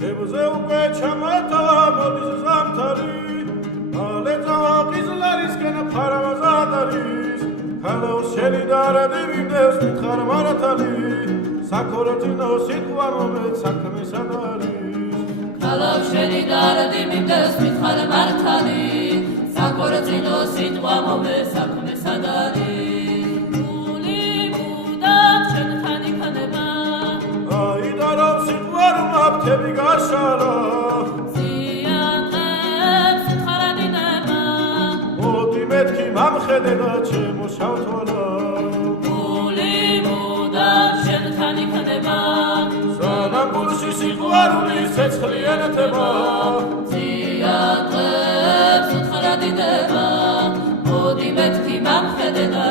Tebze უკვე ჩამოეთა მოდის ზამთარი მალე წავაყიზლარისკენ ფარავაზად არის ქალოს შენი და რადი მინდევს მითხარ მარათალი საქოროძინო სიტყვა მომეც საქმესად არის ქალოს შენი და რადი მინდევს მითხარ მარათალი საქოროძინო სიტყვა მომეც საქმესად არის გული მუდამ შენთან იქნება აიდა რომ სიტყვარმა ფთები გაშალა სიაყებს თხარადინება მოდი მეთქი მამხედე და ჩემო შავთვალა გული მუდამ შენთან იქნება სანამ გულში სიყვარული ცეცხლიანდება სიაყებს თხარადინება მოდი მეთქი მამხედე და